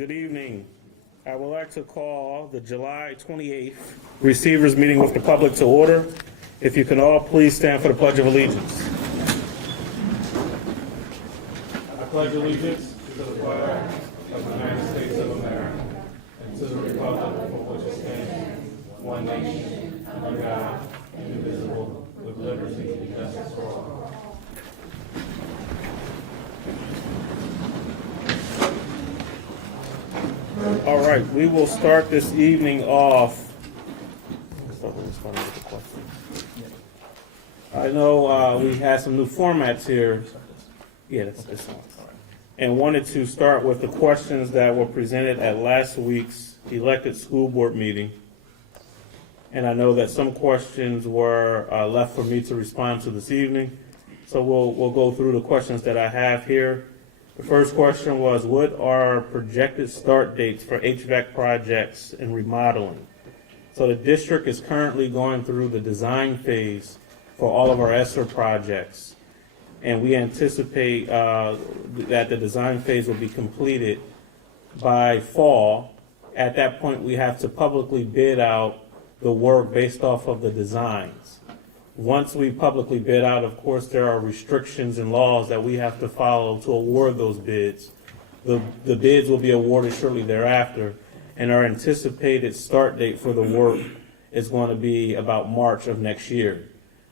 Good evening. I would like to call the July 28th Receivers Meeting with the public to order. If you can all please stand for the Pledge of Allegiance. I pledge allegiance to the flag of the United States of America and to the republic for which it stands, one nation, under God, indivisible, with liberty and justice for all. All right, we will start this evening off. I know we had some new formats here. Yeah, that's on. And wanted to start with the questions that were presented at last week's elected school board meeting. And I know that some questions were left for me to respond to this evening. So we'll go through the questions that I have here. The first question was, what are projected start dates for HVAC projects and remodeling? So the district is currently going through the design phase for all of our ESSER projects. And we anticipate that the design phase will be completed by fall. At that point, we have to publicly bid out the work based off of the designs. Once we publicly bid out, of course, there are restrictions and laws that we have to follow to award those bids. The bids will be awarded shortly thereafter, and our anticipated start date for the work is going to be about March of next year.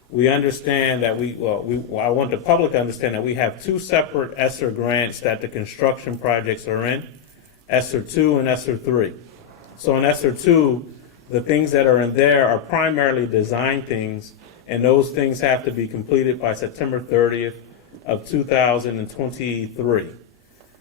We understand that I want the public to understand that we have two separate ESSER grants that the construction projects are in, ESSER 2 and ESSER 3. So in ESSER 2, the things that are in there are primarily design things, and those things have to be completed by September 30th of 2023.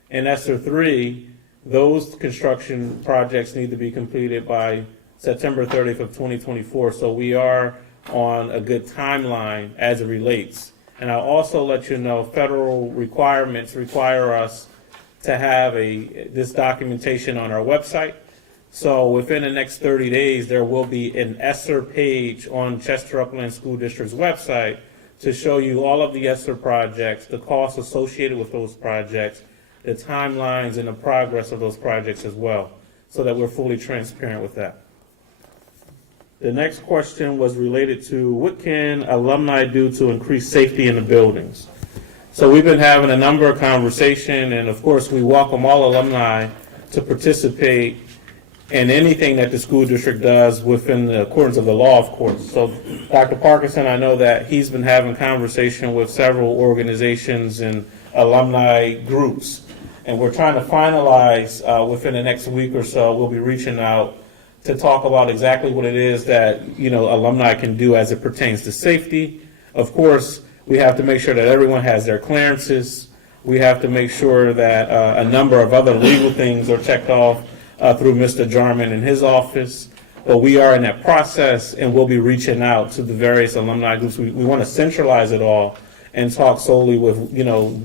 In ESSER 3, those construction projects need to be completed by September 30th of 2024. So we are on a good timeline as it relates. And I'll also let you know federal requirements require us to have this documentation on our website. So within the next 30 days, there will be an ESSER page on Chester Upland School District's website to show you all of the ESSER projects, the costs associated with those projects, the timelines and the progress of those projects as well, so that we're fully transparent with that. The next question was related to what can alumni do to increase safety in the buildings? So we've been having a number of conversations, and of course we welcome all alumni to participate in anything that the school district does within the accordance of the law, of course. So Dr. Parkinson, I know that he's been having conversation with several organizations and alumni groups, and we're trying to finalize within the next week or so. We'll be reaching out to talk about exactly what it is that alumni can do as it pertains to safety. Of course, we have to make sure that everyone has their clearances. We have to make sure that a number of other legal things are checked off through Mr. Jarman in his office. But we are in that process, and we'll be reaching out to the various alumni groups. We want to centralize it all and talk solely with,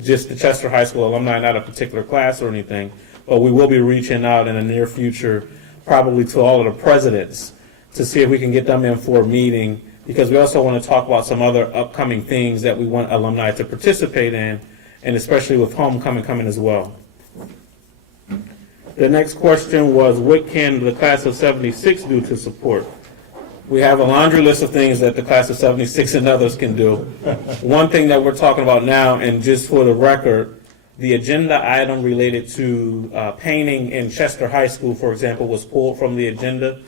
just the Chester High School alumni, not a particular class or anything. But we will be reaching out in the near future, probably to all of the presidents, to see if we can get them in for a meeting, because we also want to talk about some other upcoming things that we want alumni to participate in, and especially with homecoming coming as well. The next question was, what can the class of 76 do to support? We have a laundry list of things that the class of 76 and others can do. One thing that we're talking about now, and just for the record, the agenda item related to painting in Chester High School, for example, was pulled from the agenda.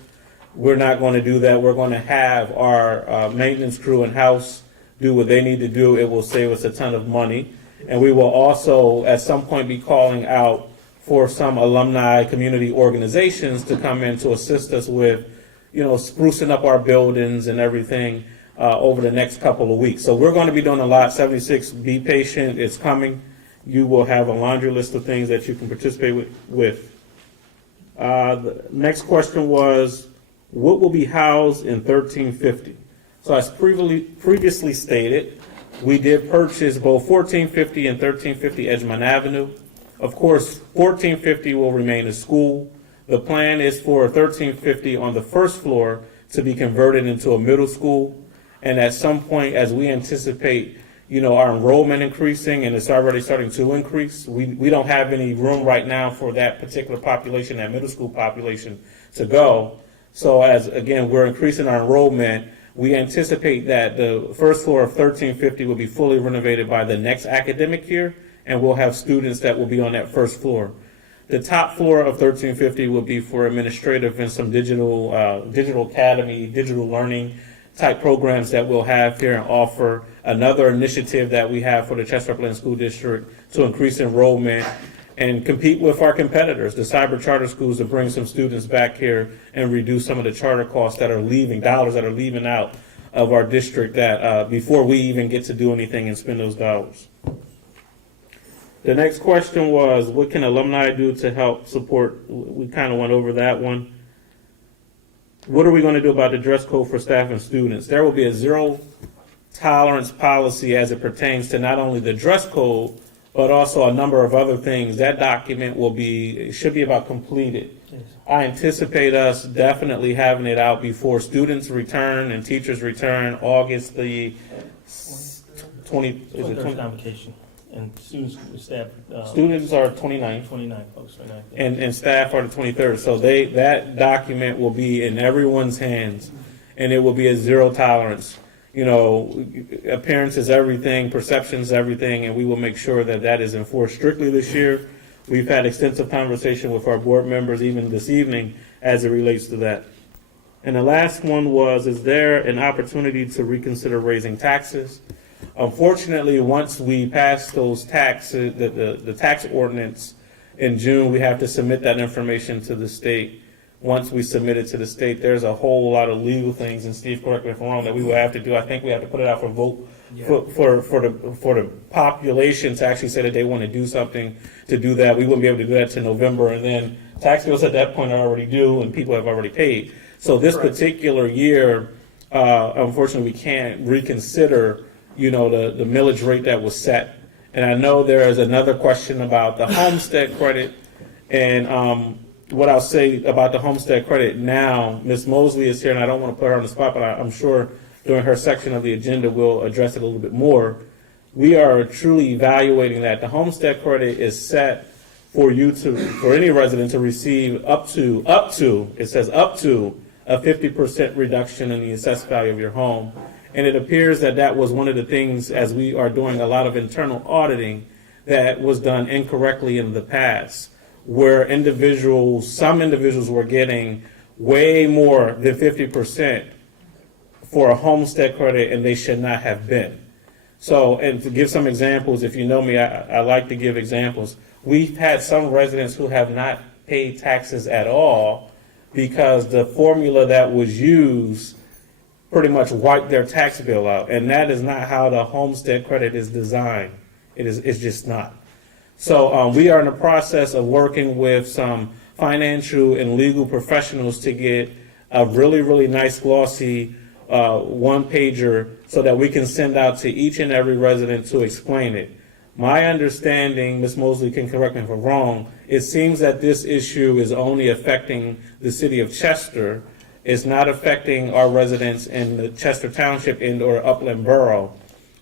We're not going to do that. We're going to have our maintenance crew in-house do what they need to do. It will save us a ton of money. And we will also, at some point, be calling out for some alumni community organizations to come in to assist us with, sprucing up our buildings and everything over the next couple of weeks. So we're going to be doing a lot. 76, be patient. It's coming. You will have a laundry list of things that you can participate with. The next question was, what will be housed in 1350? So as previously stated, we did purchase both 1450 and 1350 Edgemont Avenue. Of course, 1450 will remain a school. The plan is for 1350 on the first floor to be converted into a middle school. And at some point, as we anticipate, our enrollment increasing, and it's already starting to increase. We don't have any room right now for that particular population, that middle school population, to go. So as, again, we're increasing our enrollment, we anticipate that the first floor of 1350 will be fully renovated by the next academic year, and we'll have students that will be on that first floor. The top floor of 1350 will be for administrative and some digital academy, digital learning type programs that we'll have here and offer. Another initiative that we have for the Chester Upland School District to increase enrollment and compete with our competitors, the cyber charter schools, to bring some students back here and reduce some of the charter costs that are leaving, dollars that are leaving out of our district that before we even get to do anything and spend those dollars. The next question was, what can alumni do to help support? We kind of went over that one. What are we going to do about the dress code for staff and students? There will be a zero tolerance policy as it pertains to not only the dress code, but also a number of other things. That document should be about completed. Yes. I anticipate us definitely having it out before students return and teachers return August the 20. Is it 20? Convocation. And students, staff. Students are 29th. 29th, folks, 29th. And staff are the 23rd. So that document will be in everyone's hands, and it will be a zero tolerance. Appearance is everything, perception is everything, and we will make sure that that is enforced strictly this year. We've had extensive conversation with our board members even this evening as it relates to that. And the last one was, is there an opportunity to reconsider raising taxes? Unfortunately, once we pass those taxes, the tax ordinance in June, we have to submit that information to the state. Once we submit it to the state, there's a whole lot of legal things, and Steve, correct me if I'm wrong, that we will have to do. I think we have to put it out for vote for the population to actually say that they want to do something to do that. We wouldn't be able to do that to November, and then tax bills at that point are already due, and people have already paid. So this particular year, unfortunately, we can't reconsider the millage rate that was set. And I know there is another question about the homestead credit. And what I'll say about the homestead credit now, Ms. Mosley is here, and I don't want to put her on the spot, but I'm sure during her section of the agenda we'll address it a little bit more. We are truly evaluating that. The homestead credit is set for any resident to receive up to it says up to a 50% reduction in the assessed value of your home. And it appears that was one of the things, as we are doing a lot of internal auditing, that was done incorrectly in the past, where some individuals were getting way more than 50% for a homestead credit, and they should not have been. So, and to give some examples, if you know me, I like to give examples. We've had some residents who have not paid taxes at all because the formula that was used pretty much wiped their tax bill out, and that is not how the homestead credit is designed. It's just not. So we are in the process of working with some financial and legal professionals to get a really, really nice glossy one-pager so that we can send out to each and every resident to explain it. My understanding, Ms. Mosley can correct me if I'm wrong, it seems that this issue is only affecting the city of Chester. It's not affecting our residents in the Chester Township and or Upland Borough.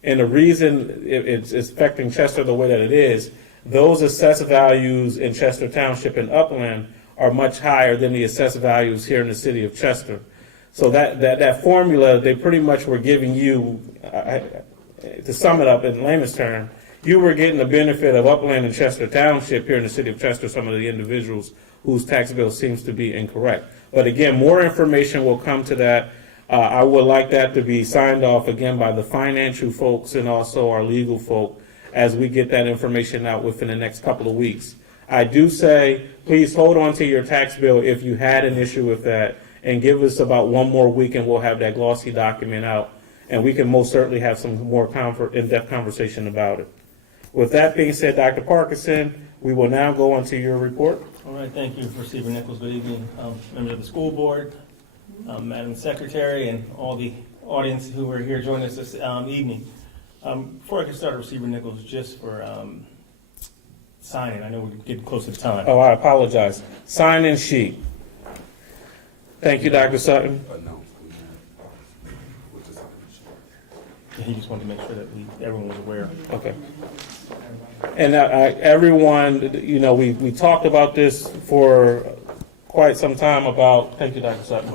And the reason it's affecting Chester the way that it is, those assessed values in Chester Township and Upland are much higher than the assessed values here in the city of Chester. So that formula, they pretty much were giving you, to sum it up in layman's terms, you were getting the benefit of Upland and Chester Township here in the city of Chester, some of the individuals whose tax bill seems to be incorrect. But again, more information will come to that. I would like that to be signed off again by the financial folks and also our legal folk as we get that information out within the next couple of weeks. I do say, please hold on to your tax bill if you had an issue with that, and give us about one more week and we'll have that glossy document out, and we can most certainly have some more in-depth conversation about it. With that being said, Dr. Parkinson, we will now go on to your report. All right, thank you, Receiver Nichols. Good evening, members of the school board, Madam Secretary, and all the audience who are here joining us this evening. Before I can start, Receiver Nichols, just for signing, I know we're getting close to time. Oh, I apologize. Sign-in sheet. Thank you, Dr. Sutton. He just wanted to make sure that everyone was aware. Okay. And everyone, you know, we talked about this for quite some time about, thank you, Dr. Sutton.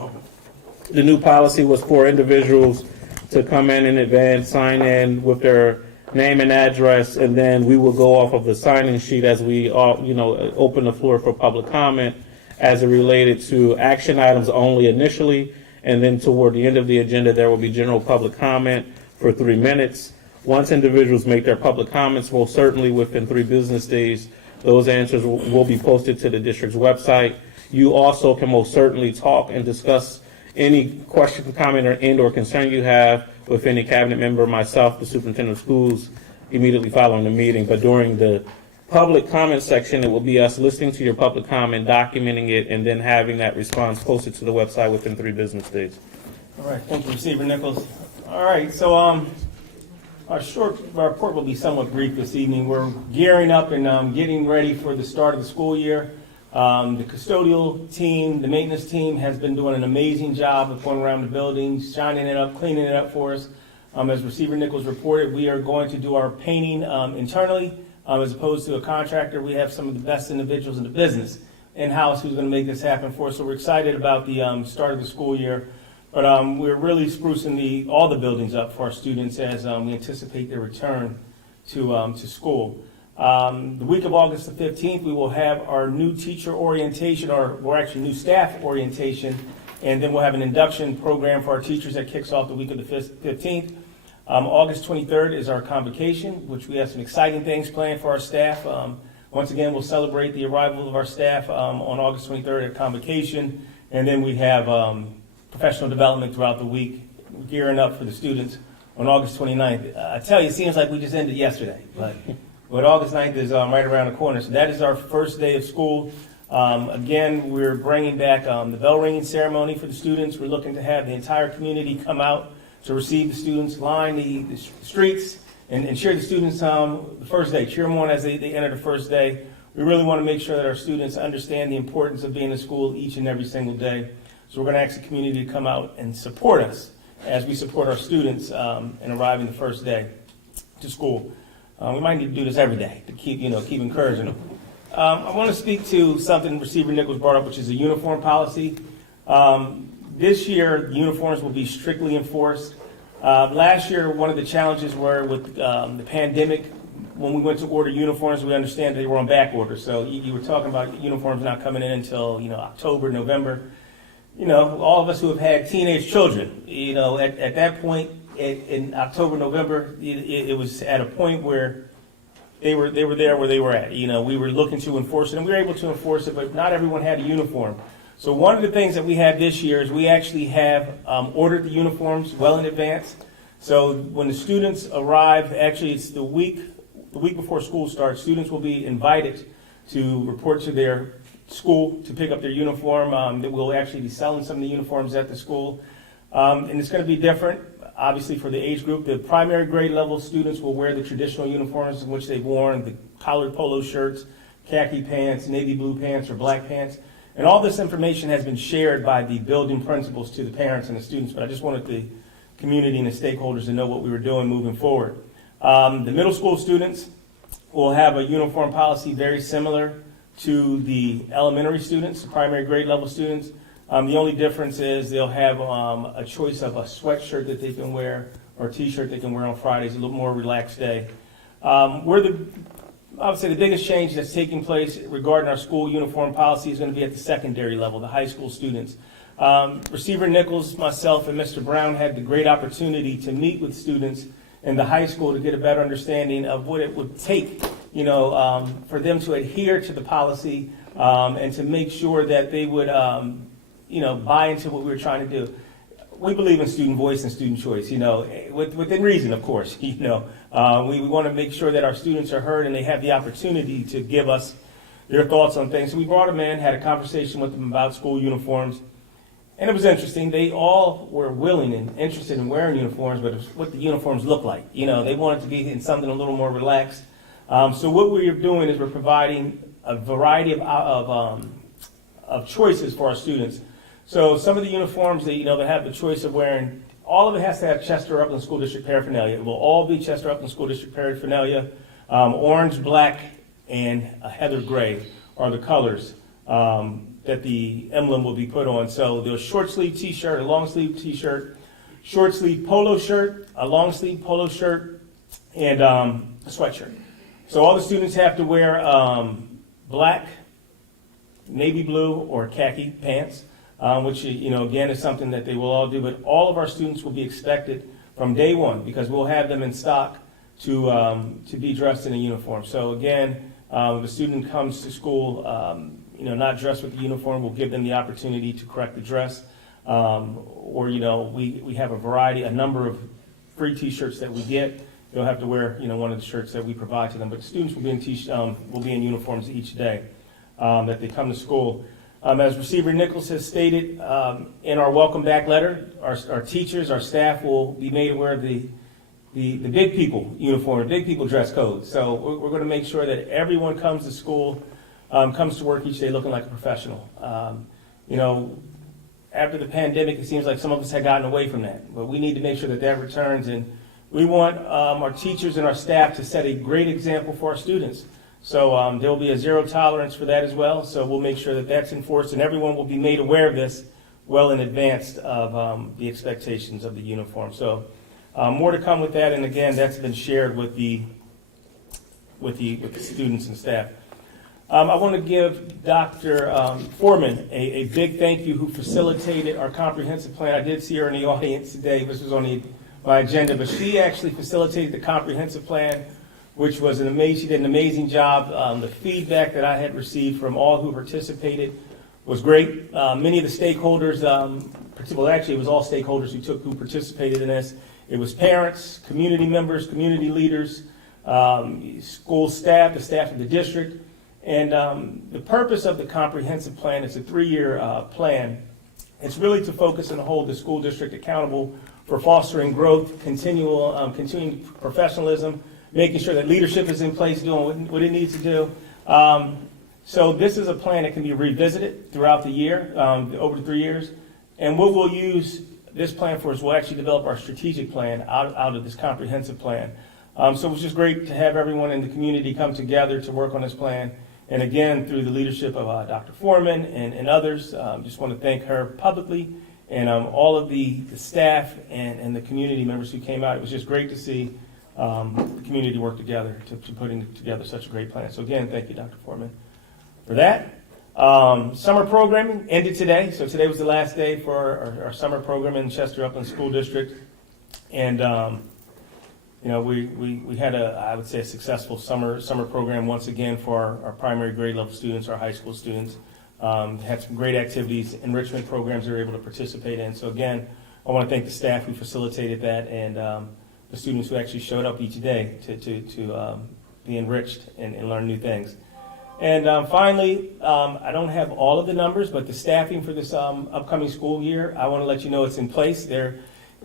The new policy was for individuals to come in advance, sign in with their name and address, and then we will go off of the signing sheet as we all, you know, open the floor for public comment as it related to action items only initially, and then toward the end of the agenda, there will be general public comment for 3 minutes. Once individuals make their public comments, well, certainly within 3 business days, those answers will be posted to the district's website. You also can most certainly talk and discuss any question, comment, or concern you have with any cabinet member, myself, the superintendent of schools, immediately following the meeting. But during the public comment section, it will be us listening to your public comment, documenting it, and then having that response posted to the website within 3 business days. All right, thank you, Receiver Nichols. All right, so our report will be somewhat brief this evening. We're gearing up and getting ready for the start of the school year. The custodial team, the maintenance team has been doing an amazing job of going around the building, shining it up, cleaning it up for us. As Receiver Nichols reported, we are going to do our painting internally as opposed to a contractor. We have some of the best individuals in the business in-house who's going to make this happen for us. So we're excited about the start of the school year. But we're really sprucing all the buildings up for our students as we anticipate their return to school. The week of August the 15th, we will have our new teacher orientation, or actually new staff orientation, and then we'll have an induction program for our teachers that kicks off the week of the 15th. August 23rd is our convocation, which we have some exciting things planned for our staff. Once again, we'll celebrate the arrival of our staff on August 23rd at convocation, and then we have professional development throughout the week, gearing up for the students on August 29th. I tell you, it seems like we just ended yesterday, but August 9th is right around the corner. So that is our first day of school. Again, we're bringing back the bell ringing ceremony for the students. We're looking to have the entire community come out to receive the students, line the streets, and cheer the students the first day. Cheer them on as they enter the first day. We really want to make sure that our students understand the importance of being in school each and every single day. So we're going to ask the community to come out and support us as we support our students in arriving the first day to school. We might need to do this every day to keep encouraging them. I want to speak to something Receiver Nichols brought up, which is a uniform policy. This year, uniforms will be strictly enforced. Last year, one of the challenges were with the pandemic. When we went to order uniforms, we understand they were on back order. So you were talking about uniforms not coming in until October, November. All of us who have had teenage children, at that point in October, November, it was at a point where they were there where they were at. We were looking to enforce it, and we were able to enforce it, but not everyone had a uniform. So one of the things that we have this year is we actually have ordered the uniforms well in advance. So when the students arrive, actually it's the week before school starts, students will be invited to report to their school to pick up their uniform. That we'll actually be selling some of the uniforms at the school. And it's going to be different, obviously, for the age group. The primary grade level students will wear the traditional uniforms in which they've worn, the collared polo shirts, khaki pants, navy blue pants, or black pants. And all this information has been shared by the building principals to the parents and the students, but I just wanted the community and the stakeholders to know what we were doing moving forward. The middle school students will have a uniform policy very similar to the elementary students, the primary grade level students. The only difference is they'll have a choice of a sweatshirt that they can wear or a t-shirt they can wear on Fridays, a little more relaxed day. I would say the biggest change that's taking place regarding our school uniform policy is going to be at the secondary level, the high school students. Receiver Nichols, myself, and Mr. Brown had the great opportunity to meet with students in the high school to get a better understanding of what it would take, for them to adhere to the policy and to make sure that they would, buy into what we were trying to do. We believe in student voice and student choice, within reason, of course. We want to make sure that our students are heard and they have the opportunity to give us their thoughts on things. So we brought them in, had a conversation with them about school uniforms, and it was interesting. They all were willing and interested in wearing uniforms, but it was what the uniforms look like. They wanted to be in something a little more relaxed. So what we are doing is we're providing a variety of choices for our students. So some of the uniforms that that have the choice of wearing all of it has to have Chester Upland School District paraphernalia. It will all be Chester Upland School District paraphernalia. Orange, black, and heather gray are the colors that the emblem will be put on. So there's a short sleeve t-shirt, a long sleeve t-shirt, short sleeve polo shirt, a long sleeve polo shirt, and a sweatshirt. So all the students have to wear black, navy blue, or khaki pants, which, again, is something that they will all do. But all of our students will be expected from day one, because we'll have them in stock to be dressed in a uniform. So again, if a student comes to school, not dressed with the uniform, we'll give them the opportunity to correct the dress. Or, we have a number of free t-shirts that we get. They'll have to wear, one of the shirts that we provide to them. But students will be in uniforms each day that they come to school. As Receiver Nichols has stated in our welcome back letter, our teachers, our staff will be made aware of the big people uniform, the big people dress code. So we're going to make sure that everyone comes to school, comes to work each day looking like a professional. After the pandemic, it seems like some of us had gotten away from that, but we need to make sure that returns, and we want our teachers and our staff to set a great example for our students. So there will be a zero tolerance for that as well. So we'll make sure that that's enforced, and everyone will be made aware of this well in advance of the expectations of the uniform. So more to come with that, and again, that's been shared with the students and staff. I want to give Dr. Foreman a big thank you, who facilitated our comprehensive plan. I did see her in the audience today. This was on my agenda, but she actually facilitated the comprehensive plan, which was she did an amazing job. The feedback that I had received from all who participated was great. Many of the stakeholders, actually it was all stakeholders who participated in this. It was parents, community members, community leaders, school staff, the staff of the district. And the purpose of the comprehensive plan, it's a 3-year plan. It's really to focus and hold the school district accountable for fostering growth, continuing professionalism, making sure that leadership is in place, doing what it needs to do. So this is a plan that can be revisited throughout the year, over the 3 years. And what we'll use this plan for is we'll actually develop our strategic plan out of this comprehensive plan. So it was just great to have everyone in the community come together to work on this plan. And again, through the leadership of Dr. Foreman and others, just want to thank her publicly, and all of the staff and the community members who came out. It was just great to see the community work together to putting together such a great plan. So again, thank you, Dr. Foreman, for that. Summer programming ended today. So today was the last day for our summer program in Chester Upland School District. And we had I would say, a successful summer program once again for our primary grade level students, our high school students. Had some great activities, enrichment programs they were able to participate in. So again, I want to thank the staff who facilitated that, and the students who actually showed up each day to be enriched and learn new things. And finally, I don't have all of the numbers, but the staffing for this upcoming school year, I want to let you know it's in place.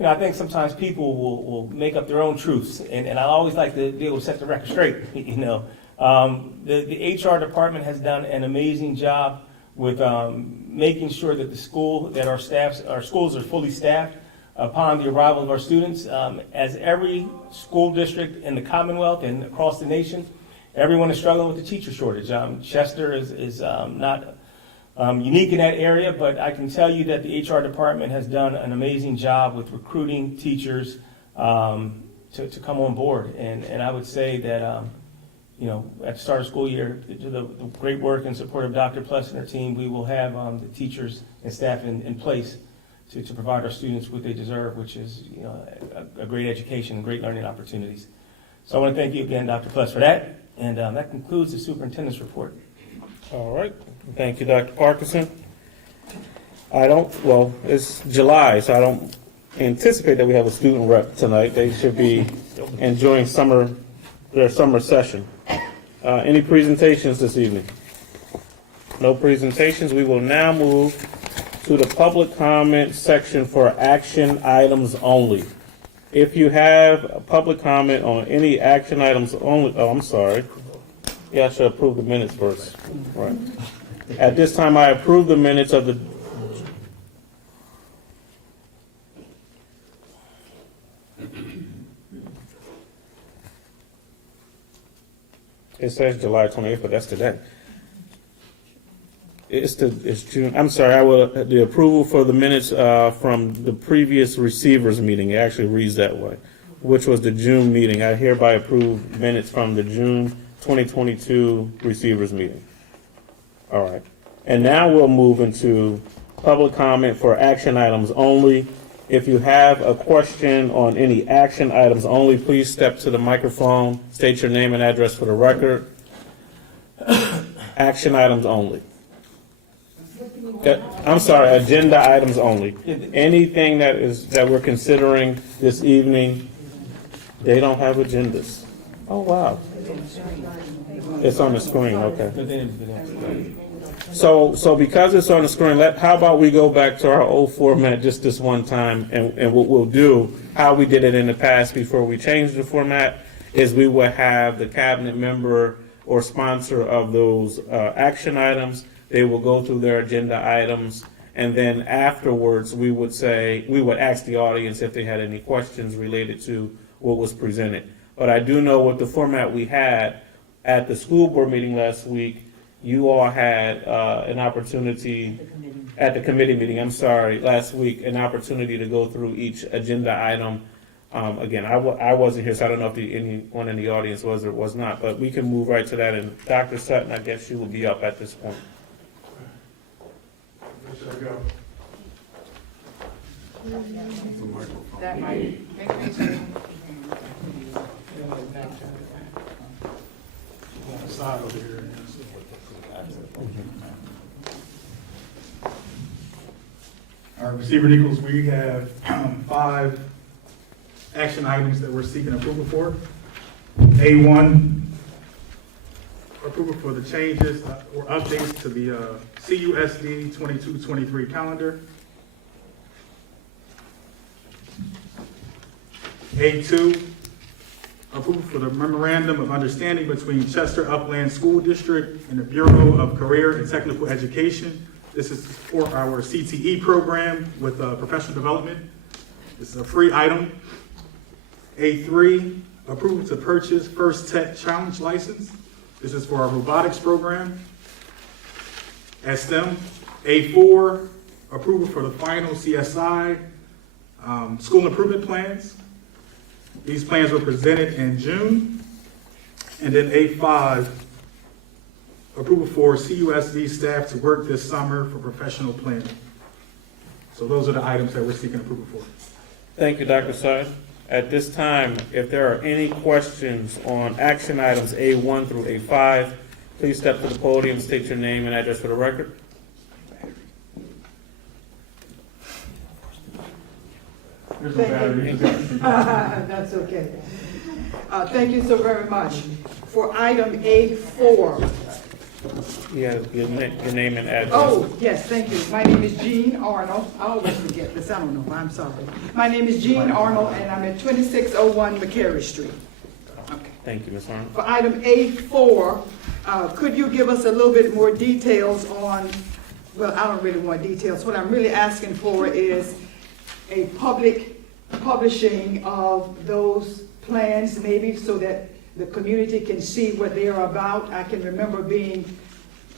I think sometimes people will make up their own truths, and I always like to be able to set the record straight. The HR department has done an amazing job with making sure that our schools are fully staffed upon the arrival of our students. As every school district in the Commonwealth and across the nation, everyone is struggling with the teacher shortage. Chester is not unique in that area, but I can tell you that the HR department has done an amazing job with recruiting teachers to come on board. And I would say that, at the start of school year, to the great work and support of Dr. Pless and her team, we will have the teachers and staff in place to provide our students what they deserve, which is a great education and great learning opportunities. So I want to thank you again, Dr. Pless, for that. And that concludes the superintendent's report. All right. Thank you, Dr. Parkinson. It's July, so I don't anticipate that we have a student rep tonight. They should be enjoying their summer session. Any presentations this evening? No presentations. We will now move to the public comment section for action items only. If you have a public comment on any action items only, I'm sorry. Yeah, I should approve the minutes first. Right. At this time, I approve the minutes of the It says July 28th, but that's today. It's June, I'm sorry, the approval for the minutes from the previous receivers meeting, it actually reads that way, which was the June meeting. I hereby approve minutes from the June 2022 receivers meeting. All right. And now we'll move into public comment for action items only. If you have a question on any action items only, please step to the microphone, state your name and address for the record. Action items only. I'm sorry, agenda items only. Anything that we're considering this evening, they don't have agendas. Oh, wow. It's on the screen, okay. So because it's on the screen, how about we go back to our old format just this one time, and what we'll do, how we did it in the past before we changed the format, is we will have the cabinet member or sponsor of those action items. They will go through their agenda items, and then afterwards, we would ask the audience if they had any questions related to what was presented. But I do know with the format we had at the school board meeting last week, you all had an opportunity at the committee meeting, last week, an opportunity to go through each agenda item. Again, I wasn't here, so I don't know if anyone in the audience was or was not, but we can move right to that. And Dr. Sutton, I guess you will be up at this point. Where should I go? That might make me On the side over here. All right, Receiver Nichols, we have 5 action items that we're seeking approval for. A1, approval for the changes or updates to the CUSD 22-23 calendar. A2, approval for the memorandum of understanding between Chester Upland School District and the Bureau of Career and Technical Education. This is for our CTE program with professional development. This is a free item. A3, approval to purchase First Tech Challenge license. This is for our robotics program at STEM. A4, approval for the final CSI school improvement plans. These plans were presented in June. And then A5, approval for CUSD staff to work this summer for professional planning. So those are the items that we're seeking approval for. Thank you, Dr. Sutton. At this time, if there are any questions on action items A1 through A5, please step to the podium, state your name and address for the record. There's no battery. That's okay. Thank you so very much. For item A4. Yeah, your name and address. Oh, yes, thank you. My name is Jean Arnold. I always forget this. I don't know. I'm sorry. My name is Jean Arnold, and I'm at 2601 McCary Street. Okay. Thank you, Ms. Arnold. For item A4, could you give us a little bit more details on, well, I don't really want details. What I'm really asking for is a public publishing of those plans, maybe so that the community can see what they are about. I can remember being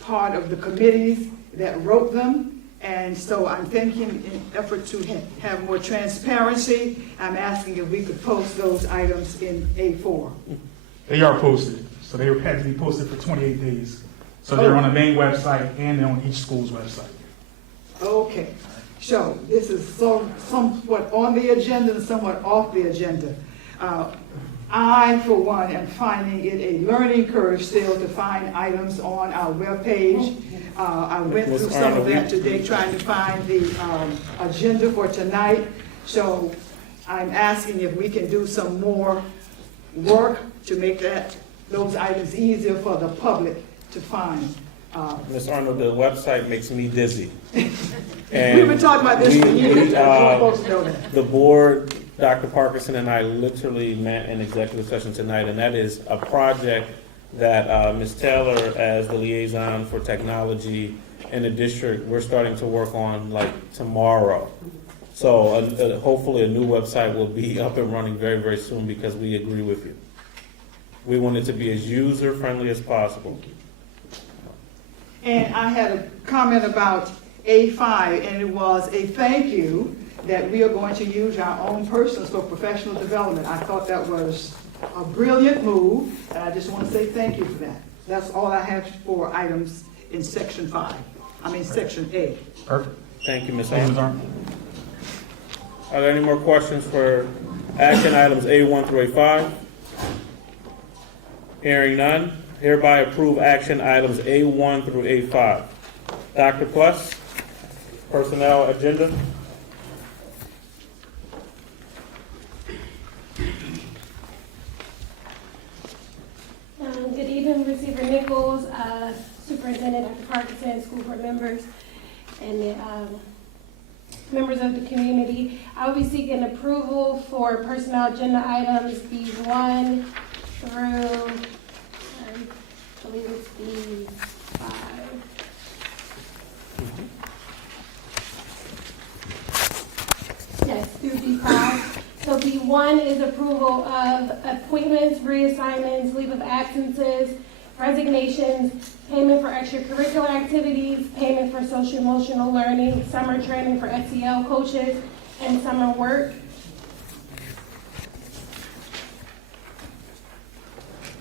part of the committees that wrote them, and so I'm thinking in effort to have more transparency, I'm asking if we could post those items in A4. They are posted, so they had to be posted for 28 days. So they're on the main website and they're on each school's website. Okay, so this is somewhat on the agenda and somewhat off the agenda. I, for one, am finding it a learning curve still to find items on our webpage. I went through some of that today trying to find the agenda for tonight. So I'm asking if we can do some more work to make those items easier for the public to find. Ms. Arnold, the website makes me dizzy. We've been talking about this for years. Folks know that. The board, Dr. Parkinson and I literally met in executive session tonight, and that is a project that Ms. Taylor, as the liaison for technology in the district, we're starting to work on like tomorrow. So hopefully a new website will be up and running very, very soon because we agree with you. We want it to be as user-friendly as possible. And I had a comment about A5, and it was a thank you that we are going to use our own persons for professional development. I thought that was a brilliant move, and I just want to say thank you for that. That's all I have for items in section section A. Perfect. Thank you, Ms. Thank you, Ms. Arndt. Arndt. Are there any more questions for action items A1 through A5? Hearing none, hereby approve action items A1 through A5. Dr. Plus, personnel agenda. Good evening, Receiver Nichols, Superintendent Dr. Parkinson, school board members, and the members of the community. I will be seeking approval for personnel agenda items B1 through, I believe it's B5. Yes, through B5. So B1 is approval of appointments, reassignments, leave of absences, resignations, payment for extracurricular activities, payment for social emotional learning, summer training for SEL coaches, and summer work.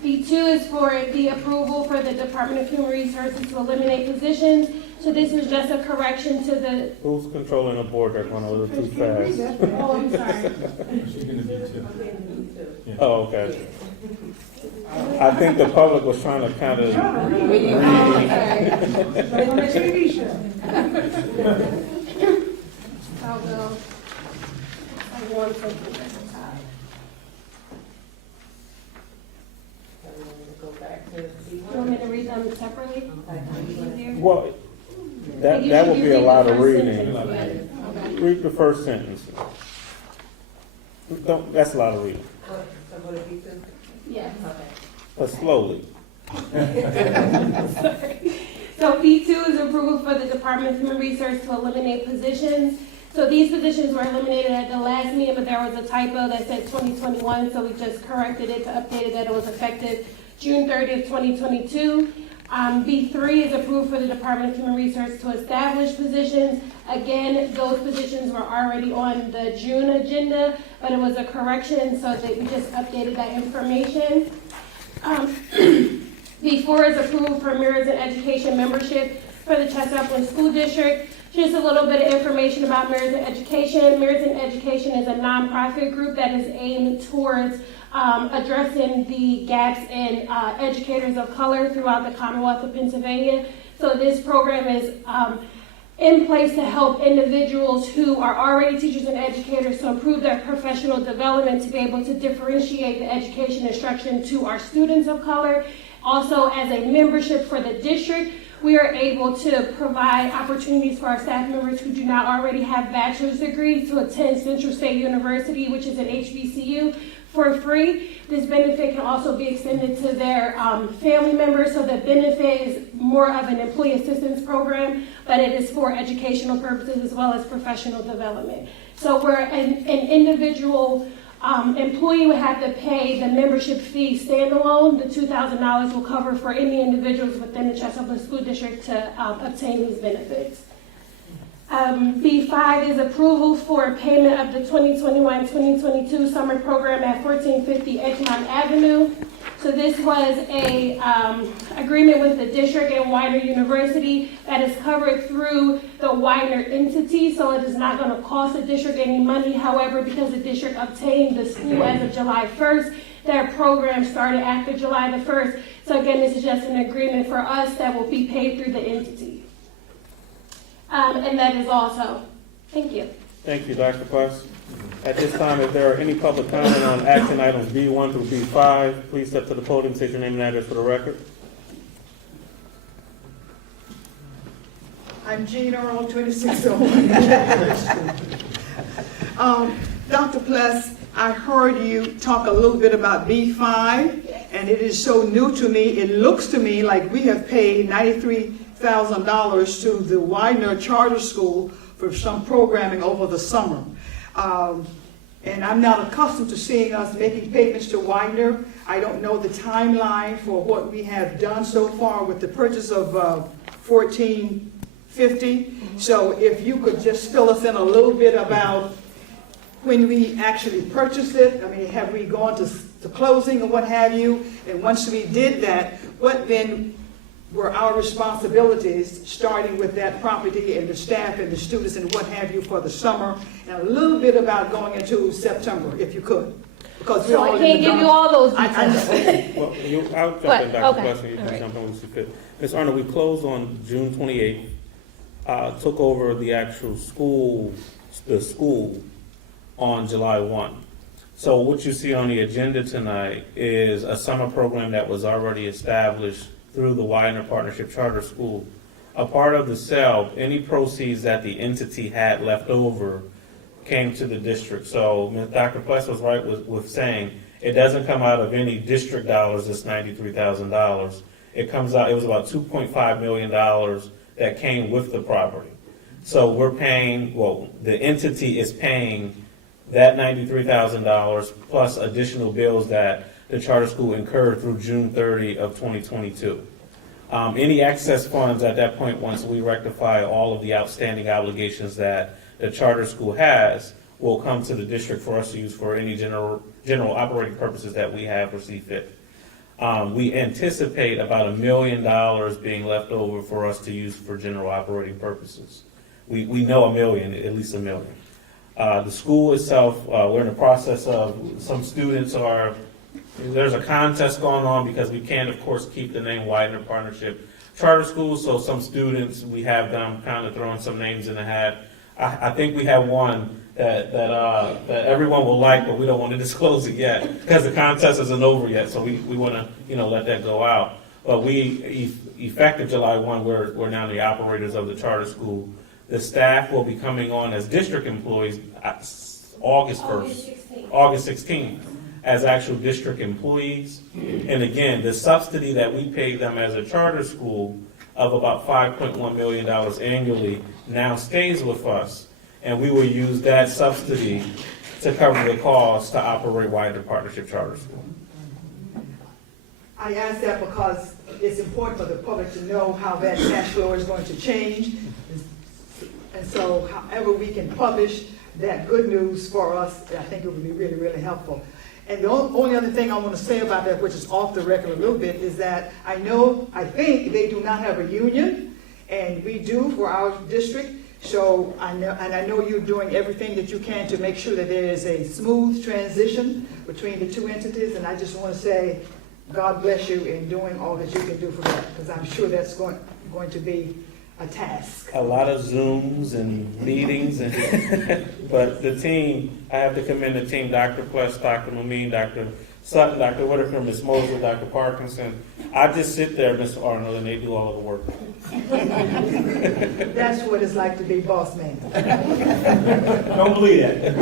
B2 is for the approval for the Department of Human Resources to eliminate positions. So this is just a correction to the, Who's controlling the board? They're going a little too fast. oh, I'm sorry. She's gonna do two. Oh, okay. I think the public was trying to kind of, Oh, I'll go. I want something at the top. You want me to read them separately? Easier? well, that You would should be a reading lot the of first reading. sentence, yeah. Okay. Read the first sentence. That's a lot of reading, Yes. but slowly. Sorry. So B2 is approval for the Department of Human Resources to eliminate positions. So these positions were eliminated at the last meeting, but there was a typo that said 2021, so we just corrected it to update it that it was effective June 30th, 2022. B3 is approved for the Department of Human Resources to establish positions. Again, those positions were already on the June agenda, but it was a correction, so that we just updated that information. B4 is approval for Mirrors in Education membership for the Chesapeake School District. Just a little bit of information about Mirrors in Education. Mirrors in Education is a nonprofit group that is aimed towards addressing the gaps in educators of color throughout the Commonwealth of Pennsylvania. So this program is in place to help individuals who are already teachers and educators to improve their professional development, to be able to differentiate the education instruction to our students of color. Also, as a membership for the district, we are able to provide opportunities for our staff members who do not already have bachelor's degrees to attend Central State University, which is an HBCU, for free. This benefit can also be extended to their family members, so the benefit is more of an employee assistance program, but it is for educational purposes as well as professional development. So where an individual employee would have to pay the membership fee standalone, the $2,000 will cover for any individuals within the Chesapeake School District to obtain these benefits. B5 is approval for payment of the 2021-2022 summer program at 1450 Edgemont Avenue. So this was a agreement with the district and Widener University that is covered through the Widener entity, so it is not going to cost the district any money. However, because the district obtained the school as of July 1st, their program started after July the 1st. So again, this is just an agreement for us that will be paid through the entity. And that is also. Thank you. Thank you, Dr. Plus. At this time, if there are any public comment on action items B1 through B5, please step to the podium, state your name and address for the record. I'm Jean Earl, 2601. Dr. Pless, I heard you talk a little bit about B5, and it is so new to me. It looks to me like we have paid $93,000 to the Widener Charter School for some programming over the summer. And I'm not accustomed to seeing us making payments to Widener. I don't know the timeline for what we have done so far with the purchase of 1450. So if you could just fill us in a little bit about when we actually purchased it. I mean, have we gone to closing or what have you? And once we did that, what then were our responsibilities, starting with that property and the staff and the students and what have you for the summer? And a little bit about going into September, if you could. Because we're So all I in can't the give you dark. all those I details. Well, I'll jump But, in, Dr. okay, Plesser, you all can right. jump in when you see fit. Ms. Arnold, we closed on June 28th, took over the actual school, on July 1. So what you see on the agenda tonight is a summer program that was already established through the Widener Partnership Charter School. A part of the sale, any proceeds that the entity had left over came to the district. So Dr. Pless was right with saying it doesn't come out of any district dollars, this $93,000. It comes out, it was about $2.5 million that came with the property. So we're paying, well, the entity is paying that $93,000 plus additional bills that the charter school incurred through June 30 of 2022. Any excess funds at that point, once we rectify all of the outstanding obligations that the charter school has, will come to the district for us to use for any general operating purposes that we have or see fit. We anticipate about $1 million being left over for us to use for general operating purposes. We know $1 million, at least $1 million. The school itself, we're in the process of, some students there's a contest going on because we can't, of course, keep the name Widener Partnership Charter School, so some students, we have them kind of throwing some names in the hat. I think we have one that everyone will like, but we don't want to disclose it yet because the contest isn't over yet, so we want to, let that go out. But we, effective July 1, we're now the operators of the charter school. The staff will be coming on as district employees August 16th, as actual district employees. And again, the subsidy that we pay them as a charter school of about $5.1 million annually now stays with us. And we will use that subsidy to cover the cost to operate Widener Partnership Charter School. I ask that because it's important for the public to know how that cash flow is going to change. And so however we can publish that good news for us, I think it would be really, really helpful. And the only other thing I want to say about that, which is off the record a little bit, is that I think they do not have a union, and we do for our district. So I know you're doing everything that you can to make sure that there is a smooth transition between the two entities. And I just want to say, God bless you in doing all that you can do for that, because I'm sure that's going to be a task. A lot of Zooms and meetings, but the team, I have to commend the team, Dr. Pless, Dr. Mamine, Dr. Sutton, Dr. Whitaker, Ms. Mosley, Dr. Parkinson. I just sit there, Mr. Arnold, and they do all of the work. That's what it's like to be boss man. Don't believe that.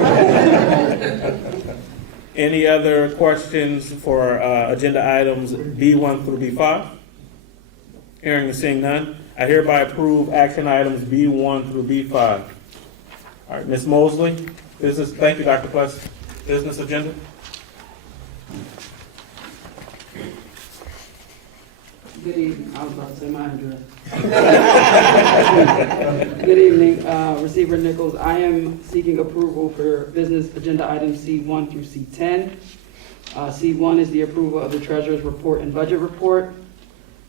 Any other questions for agenda items B1 through B5? Hearing and seeing none, I hereby approve action items B1 through B5. All right, Ms. Mosley, business, thank you, Dr. Pless. Business agenda? Good evening. I was about to say my address. Good evening, Receiver Nichols. I am seeking approval for business agenda items C1 through C10. C1 is the approval of the treasurer's report and budget report.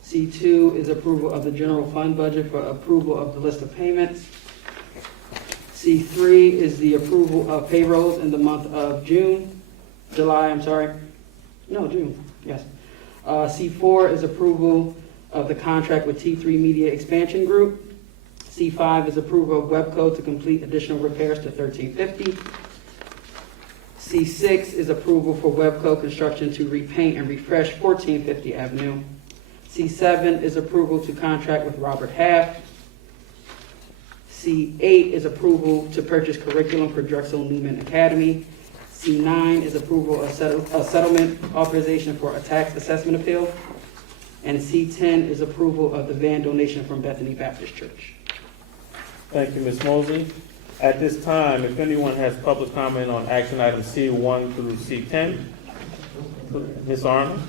C2 is approval of the general fund budget for approval of the list of payments. C3 is the approval of payrolls in the month of June. Yes. C4 is approval of the contract with T3 Media Expansion Group. C5 is approval of Webco to complete additional repairs to 1350. C6 is approval for Webco Construction to repaint and refresh 1450 Avenue. C7 is approval to contract with Robert Half. C8 is approval to purchase curriculum for Drexel Newman Academy. C9 is approval of settlement authorization for a tax assessment appeal. And C10 is approval of the van donation from Bethany Baptist Church. Thank you, Ms. Mosley. At this time, if anyone has public comment on action items C1 through C10, Ms. Arnold?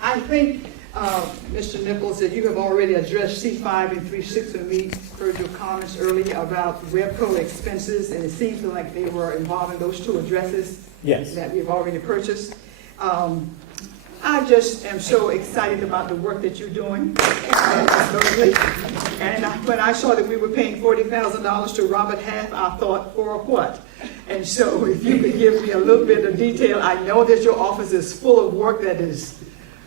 I think, Mr. Nichols, that you have already addressed C5 and 3.6 when we heard your comments earlier about Webco expenses, and it seems like they were involving those two addresses Yes. that we've already purchased. I just am so excited about the work that you're doing. And when I saw that we were paying $40,000 to Robert Half, I thought, for what? And so if you could give me a little bit of detail, I know that your office is full of work that is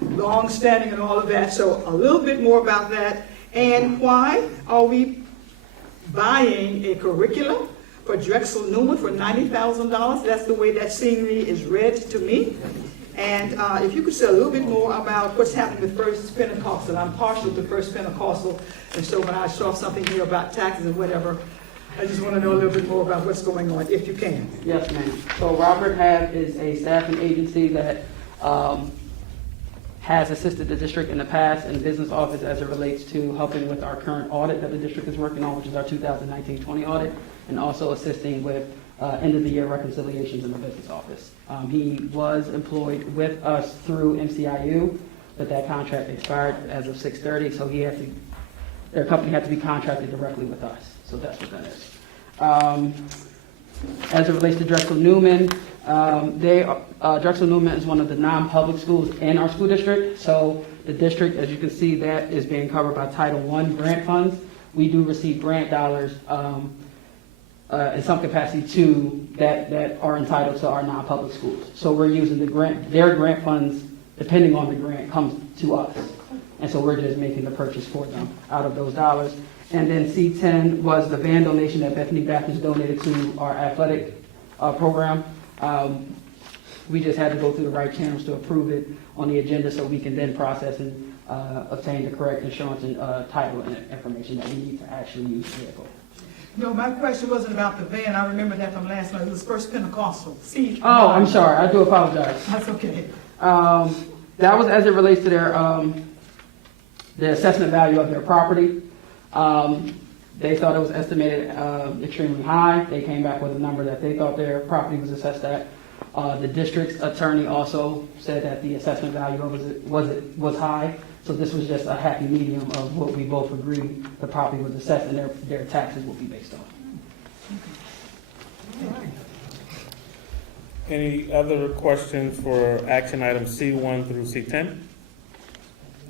long-standing and all of that, so a little bit more about that. And why are we buying a curriculum for Drexel Newman for $90,000? That's the way that seemingly is read to me. And if you could say a little bit more about what's happening with First Pentecostal. I'm partial to First Pentecostal, and so when I saw something here about taxes and whatever, I just want to know a little bit more about what's going on, if you can. Yes, ma'am. So Robert Half is a staffing agency that has assisted the district in the past in the business office as it relates to helping with our current audit that the district is working on, which is our 2019-20 audit, and also assisting with end of the year reconciliations in the business office. He was employed with us through MCIU, but that contract expired as of 6/30, so he had to, their company had to be contracted directly with us. So that's what that is. As it relates to Drexel Newman, Drexel Newman is one of the non-public schools in our school district. So the district, as you can see, that is being covered by Title I grant funds. We do receive grant dollars in some capacity too that are entitled to our non-public schools. So we're using their grant funds, depending on the grant, comes to us. And so we're just making the purchase for them out of those dollars. And then C10 was the van donation that Bethany Baptist donated to our athletic program. We just had to go through the right channels to approve it on the agenda so we can then process and obtain the correct insurance and title and information that we need to actually use the vehicle. No, my question wasn't about the van. I remember that from last month. It was First Pentecostal. See? Oh, I'm sorry. I do apologize. That's okay. That was as it relates to their the assessment value of their property. They thought it was estimated extremely high. They came back with a number that they thought their property was assessed at. The district's attorney also said that the assessment value of it was high. So this was just a happy medium of what we both agreed the property was assessed and their taxes will be based on. Any other questions for action items C1 through C10?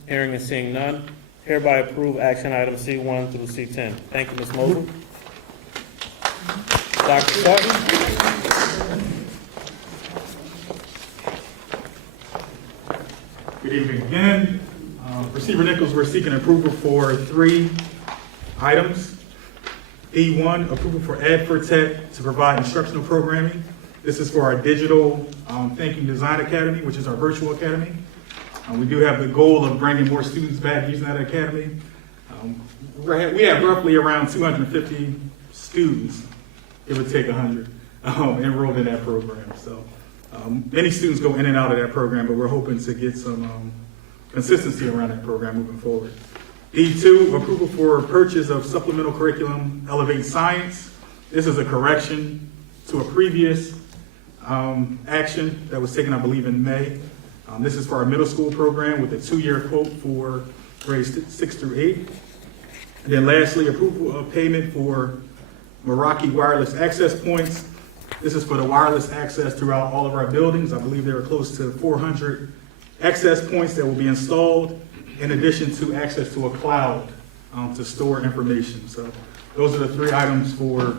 Hearing and seeing none, hereby approve action items C1 through C10. Thank you, Ms. Mosley. Dr. Sutton? Good evening again. Receiver Nichols, we're seeking approval for 3 items. D1, approval for Hvac to provide instructional programming. This is for our digital thinking design academy, which is our virtual academy. We do have the goal of bringing more students back using that academy. We have roughly around 250 students, it would take 100, enrolled in that program. So many students go in and out of that program, but we're hoping to get some consistency around that program moving forward. D2, approval for purchase of supplemental curriculum, Elevate Science. This is a correction to a previous action that was taken, I believe, in May. This is for our middle school program with a 2-year quote for grades 6 through 8. And then lastly, approval of payment for Meraki wireless access points. This is for the wireless access throughout all of our buildings. I believe there are close to 400 access points that will be installed, in addition to access to a cloud to store information. So those are the 3 items for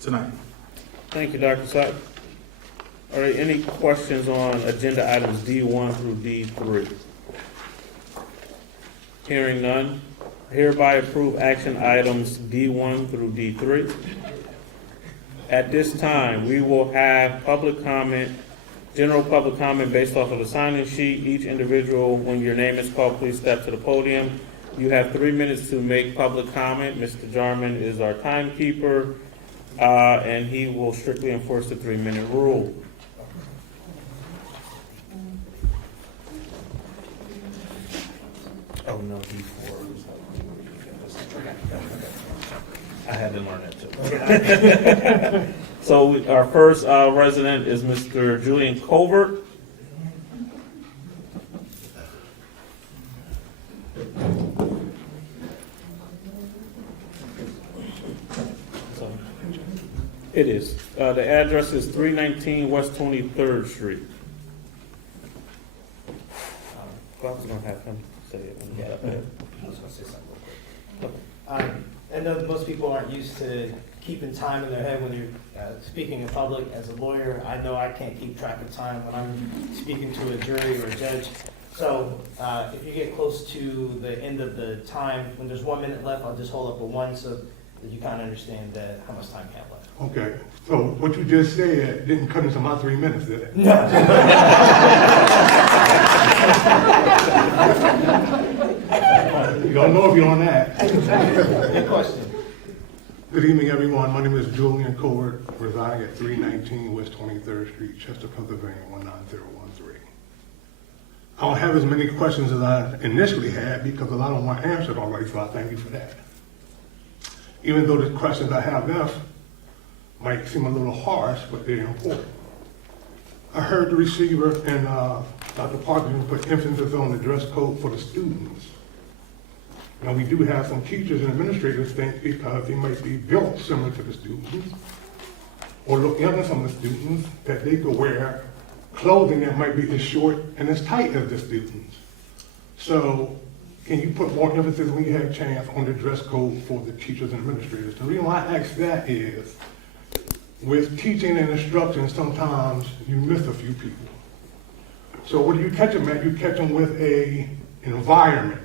tonight. Thank you, Dr. Sutton. All right, any questions on agenda items D1 through D3? Hearing none, hereby approve action items D1 through D3. At this time, we will have public comment, general public comment based off of the sign-in sheet. Each individual, when your name is called, please step to the podium. You have 3 minutes to make public comment. Mr. Jarman is our timekeeper, and he will strictly enforce the 3-minute rule. Oh, no, D4. I had to learn that too. So our first resident is Mr. Julian Colbert. It is. The address is 319 West 23rd Street. I was going to have him say it when he got up there. I was going to say something real quick. I know most people aren't used to keeping time in their head when you're speaking in public. As a lawyer, I know I can't keep track of time when I'm speaking to a jury or a judge. So if you get close to the end of the time, when there's 1 minute left, I'll just hold up a 1 so that you kind of understand how much time you have left. Okay, so what you just said didn't cut into my 3 minutes, did it? No. You don't know if you're on that. Good question. Good evening, everyone. My name is Julian Colbert, residing at 319 West 23rd Street, Chester, Pennsylvania, 19013. I don't have as many questions as I initially had because a lot of them were answered already, so I thank you for that. Even though the questions I have left might seem a little harsh, but they're important. I heard the receiver and Dr. Parkinson put emphasis on the dress code for the students. Now, we do have some teachers and administrators think because they might be built similar to the students or look younger than some of the students that they could wear clothing that might be as short and as tight as the students. So can you put more emphasis when you have a chance on the dress code for the teachers and administrators? The reason why I ask that is with teaching and instruction, sometimes you miss a few people. So what do you catch them at? You catch them with an environment.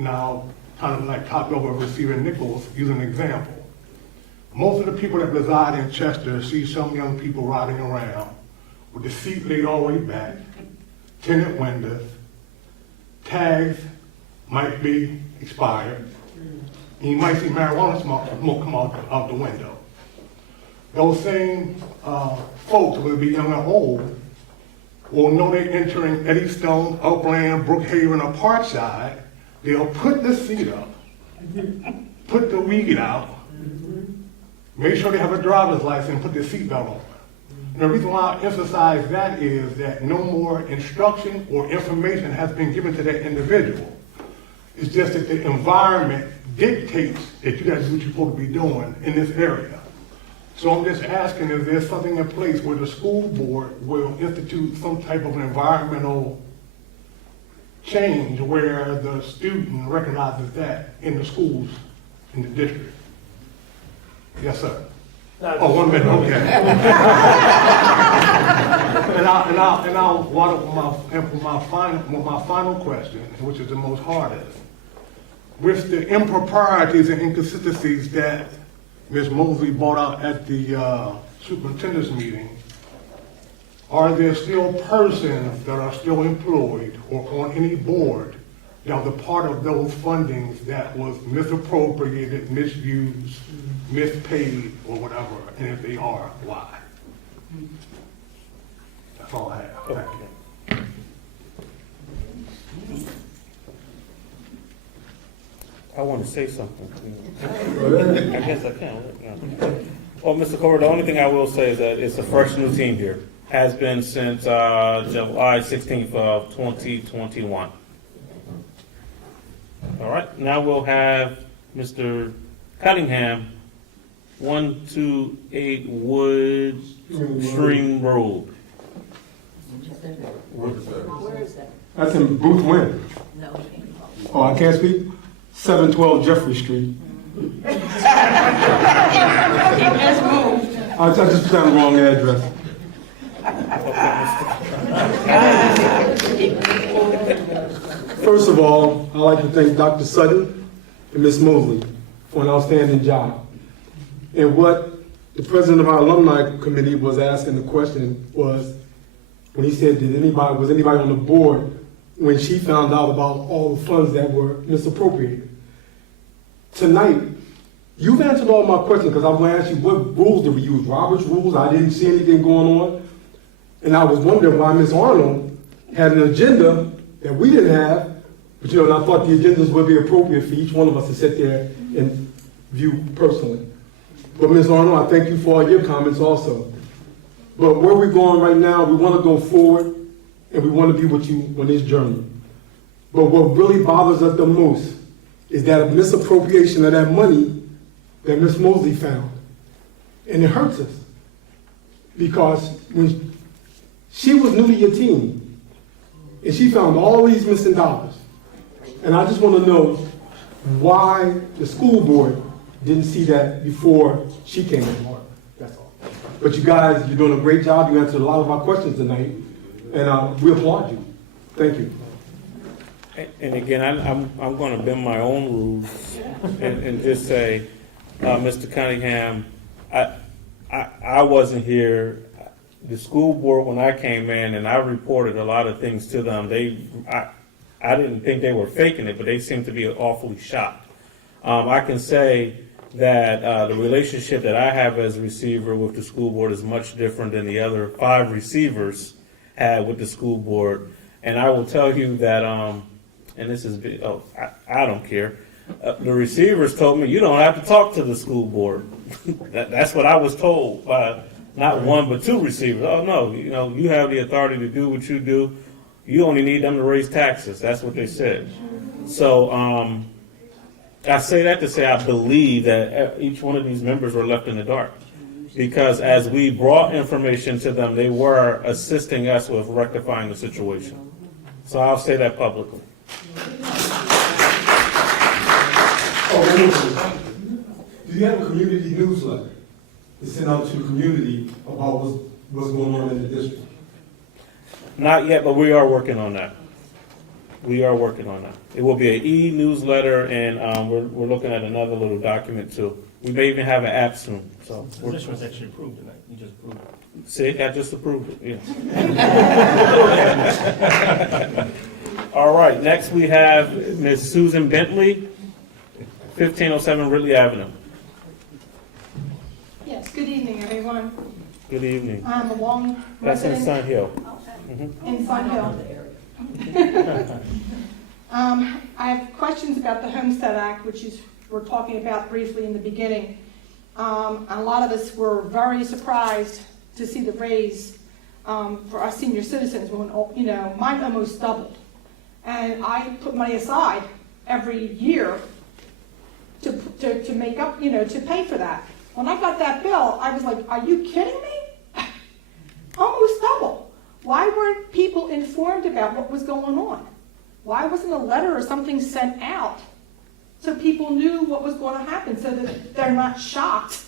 Now, kind of like top level receiver Nichols, use an example. Most of the people that reside in Chester see some young people riding around with the seat laid all the way back, tinted windows, tags might be expired, and you might see marijuana smoke come out the window. Those same folks, whether it be young or old, will know they're entering Eddystone, Upland, Brookhaven, or Parkside. They'll put the seat up, put the weed out, make sure they have a driver's license, put their seatbelt on. And the reason why I emphasize that is that no more instruction or information has been given to that individual. It's just that the environment dictates that you got to do what you're supposed to be doing in this area. So I'm just asking, is there something in place where the school board will institute some type of environmental change where the student recognizes that in the schools in the district? Yes, sir. Oh, 1 minute, okay. and I'll water with my final question, which is the most hardest. With the improprieties and inconsistencies that Ms. Mosley brought out at the superintendent's meeting, are there still persons that are still employed or on any board that was a part of those fundings that was misappropriated, misused, mispaid, or whatever? And if they are, why? That's all I have. Thank you. I want to say something. I guess I can. Well, Mr. Colbert, the only thing I will say is that it's a fresh new team here. Has been since July 16th of 2021. All right, now we'll have Mr. Cunningham, 128 Wood Stream Road. Where is that? That's in Booth Wynn. No, it ain't. Oh, I can't speak? 712 Jeffrey Street. I just put down the wrong address. First of all, I'd like to thank Dr. Sutton and Ms. Mosley for an outstanding job. And what the president of our alumni committee was asking the question was, when he said, was anybody on the board when she found out about all the funds that were misappropriated? Tonight, you've answered all my questions because I'm going to ask you what rules did we use? Robert's rules? I didn't see anything going on. And I was wondering why Ms. Arnold had an agenda that we didn't have, but and I thought the agendas would be appropriate for each one of us to sit there and view personally. But Ms. Arnold, I thank you for all your comments also. But where we're going right now, we want to go forward and we want to be with you on this journey. But what really bothers us the most is that misappropriation of that money that Ms. Mosley found. And it hurts us. Because when she was new to your team, and she found all these missing dollars. And I just want to know why the school board didn't see that before she came on board. That's all. But you guys, you're doing a great job. You answered a lot of our questions tonight, and we applaud you. Thank you. And again, I'm going to bend my own rules and just say, Mr. Cunningham, I wasn't here. The school board, when I came in and I reported a lot of things to them, I didn't think they were faking it, but they seemed to be awfully shocked. I can say that the relationship that I have as a receiver with the school board is much different than the other 5 receivers had with the school board. And I will tell you that, and this is, I don't care. The receivers told me, you don't have to talk to the school board. That's what I was told by not 1 but 2 receivers. Oh no, you have the authority to do what you do. You only need them to raise taxes. That's what they said. So I say that to say I believe that each one of these members were left in the dark. Because as we brought information to them, they were assisting us with rectifying the situation. So I'll say that publicly. Do you have a community newsletter to send out to the community about what's going on in the district? Not yet, but we are working on that. We are working on that. It will be an e-newsletter, and we're looking at another little document too. We may even have an app soon. So This was actually approved tonight. You just approved it. see, I just approved it. Yeah. All right. Next, we have Ms. Susan Bentley, 1507 Ridley Avenue. Yes, good evening, everyone. Good evening. I'm a long That's in resident Sun Hill. in Sun Hill. I have questions about the Homestead Act, which we're talking about briefly in the beginning. A lot of us were very surprised to see the raise for our senior citizens when, mine almost doubled. And I put money aside every year to make up, to pay for that. When I got that bill, I was like, are you kidding me? Almost double. Why weren't people informed about what was going on? Why wasn't a letter or something sent out so people knew what was going to happen, so that they're not shocked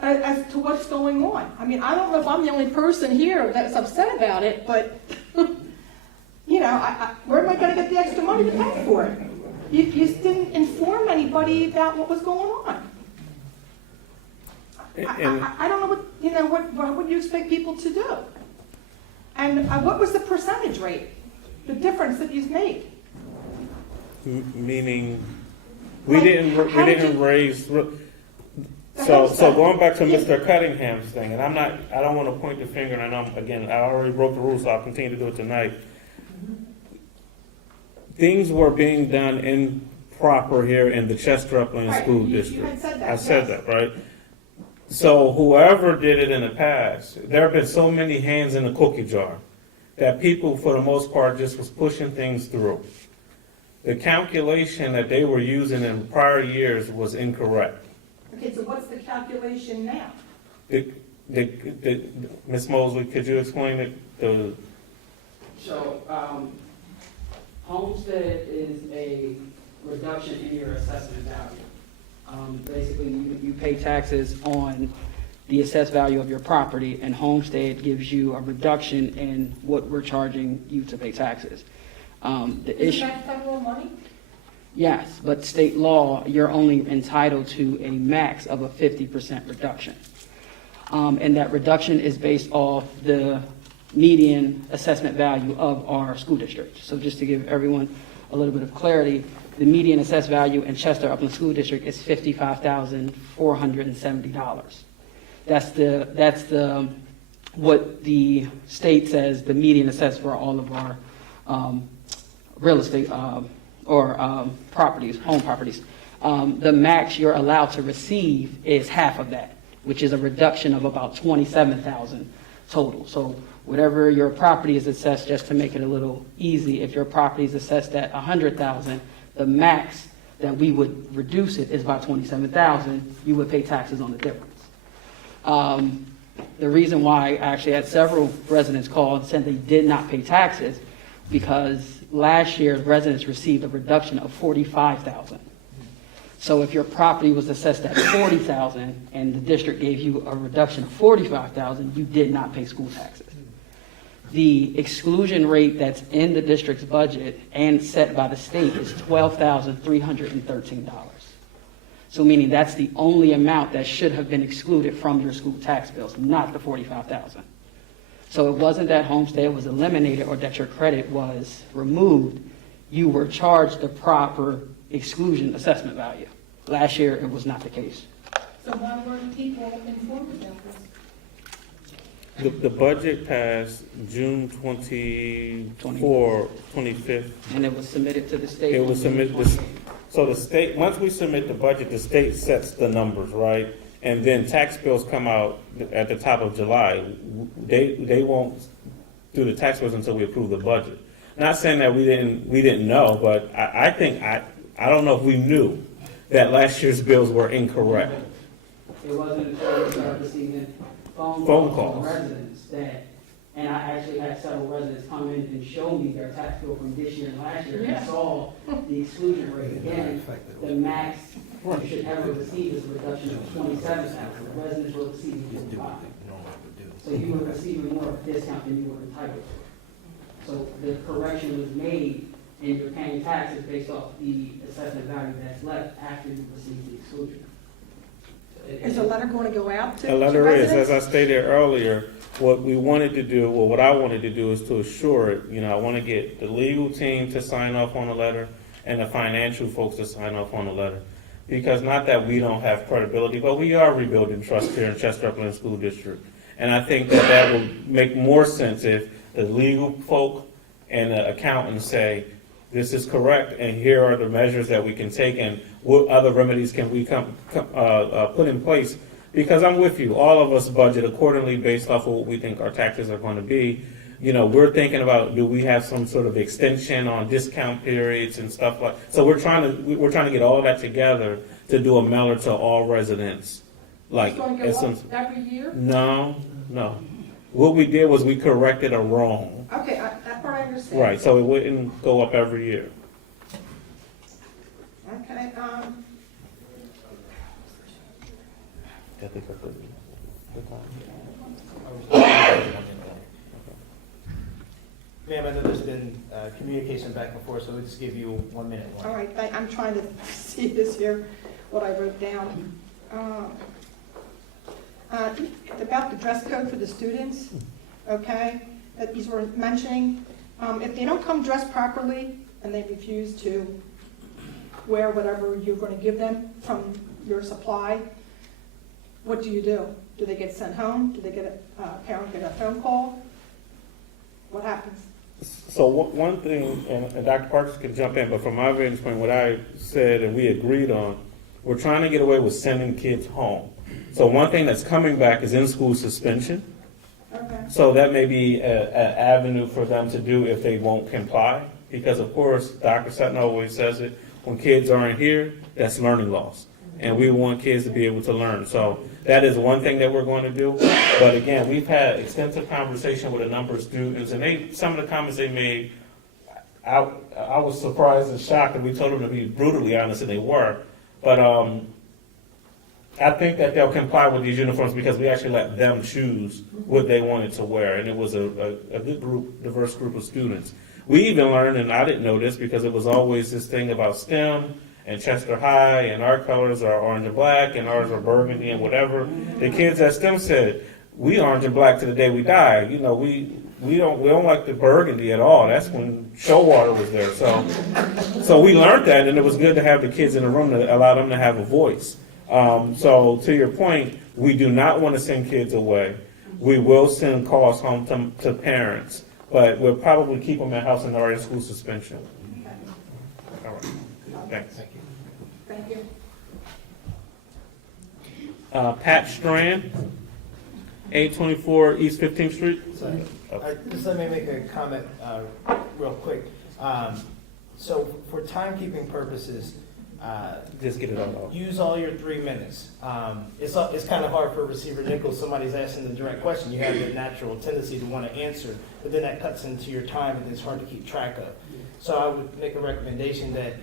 as to what's going on? I mean, I don't know if I'm the only person here that's upset about it, but, where am I going to get the extra money to pay for it? You just didn't inform anybody about what was going on. I don't know what would you expect people to do? And what was the percentage rate, the difference that you've made? Meaning, we Like, didn't how did you- raise. So going back to Mr. Cunningham's thing, and I don't want to point the finger, and I already broke the rules, so I'll continue to do it tonight. Things were being done improper here in the Chester Upland Right, School you District. had said that, I said yes. that, right? So whoever did it in the past, there have been so many hands in the cookie jar that people, for the most part, just was pushing things through. The calculation that they were using in prior years was incorrect. Okay, so what's the calculation now? Ms. Mosley, could you explain it? So, Homestead is a reduction in your assessment value. Basically, you pay taxes on the assessed value of your property, and Homestead gives you a reduction in what we're charging you to pay taxes. The Is issue, that federal money? yes, but state law, you're only entitled to a max of a 50% reduction. And that reduction is based off the median assessment value of our school district. So just to give everyone a little bit of clarity, the median assessed value in Chester Upland School District is $55,470. That's the what the state says the median assessed for all of our real estate or properties, home properties. The max you're allowed to receive is half of that, which is a reduction of about 27,000 total. So whatever your property is assessed, just to make it a little easy, if your property is assessed at 100,000, the max that we would reduce it is about 27,000. You would pay taxes on the difference. The reason why I actually had several residents call and said they did not pay taxes, because last year residents received a reduction of 45,000. So if your property was assessed at 40,000 and the district gave you a reduction of 45,000, you did not pay school taxes. The exclusion rate that's in the district's budget and set by the state is $12,313. So meaning that's the only amount that should have been excluded from your school tax bills, not the 45,000. So it wasn't that Homestead was eliminated or that your credit was removed. You were charged the proper exclusion assessment value. Last year, it was not the case. So why weren't people informed about this? The budget passed June 25th. And it was submitted to the state. It was submitted, so the state, once we submit the budget, the state sets the numbers, right? And then tax bills come out at the top of July. They won't do the tax bills until we approve the budget. Not saying that we didn't know, but I think, I don't know if we knew that last year's bills were incorrect. It wasn't until we started receiving phone Phone calls from calls. residents that, and I actually had several residents come in and show me their tax bill from this year and last year, and saw the exclusion rate. Again, the max you should ever receive is a reduction of 27,000. The residents were receiving 55. So you were receiving more of a discount than you were entitled to. So the correction was made, and you're paying taxes based off the assessment value that's left after you receive the exclusion. Is a letter going to go out to A letter is, residents? as I stated earlier, what we wanted to do, well, what I wanted to do is to assure it, I want to get the legal team to sign off on the letter and the financial folks to sign off on the letter. Because not that we don't have credibility, but we are rebuilding trust here in Chester Upland School District. And I think that would make more sense if the legal folk and the accountants say, this is correct, and here are the measures that we can take, and what other remedies can we put in place? Because I'm with you, all of us budget accordingly based off of what we think our taxes are going to be. We're thinking about, do we have some sort of extension on discount periods and stuff like, so we're trying to get all that together to do a mailer to all residents. Like, It's going to go up every year? No. What we did was we corrected a wrong. Okay, that part I understand. Right, so it wouldn't go up every year. Okay, Ma'am, I know there's been communication back and forth, so we'll just give you 1 minute. all right, I'm trying to see this here, what I wrote down. About the dress code for the students, okay, that these were mentioning. If they don't come dressed properly and they refuse to wear whatever you're going to give them from your supply, what do? Do they get sent home? Do they get a parent get a phone call? What happens? So one thing, and Dr. Parks can jump in, but from my vantage point, what I said and we agreed on, we're trying to get away with sending kids home. So one thing that's coming back is in-school suspension. Okay. So that may be an avenue for them to do if they won't comply. Because of course, Dr. Sutton always says it, when kids aren't here, that's learning loss. And we want kids to be able to learn. So that is one thing that we're going to do. But again, we've had extensive conversation with a number of students, and some of the comments they made, I was surprised and shocked that we told them to be brutally honest, and they were. But I think that they'll comply with these uniforms because we actually let them choose what they wanted to wear, and it was a good group, diverse group of students. We even learned, and I didn't know this because it was always this thing about STEM and Chester High, and our colors are orange and black, and ours are burgundy and whatever. The kids at STEM said, we orange and black to the day we die. We don't like the burgundy at all. That's when Showwater was there. So we learned that, and it was good to have the kids in the room to allow them to have a voice. So to your point, we do not want to send kids away. We will send calls home to parents, but we'll probably keep them in house and are in school suspension. All right. Thanks. Thank Thank you. Pat Strand, 824 East 15th Street. So, just let me make a comment real quick. So for timekeeping purposes, Just get it all off. use all your 3 minutes. It's kind of hard for Receiver Nichols, somebody's asking the direct question, you have the natural tendency to want to answer, but then that cuts into your time and it's hard to keep track of. So I would make a recommendation that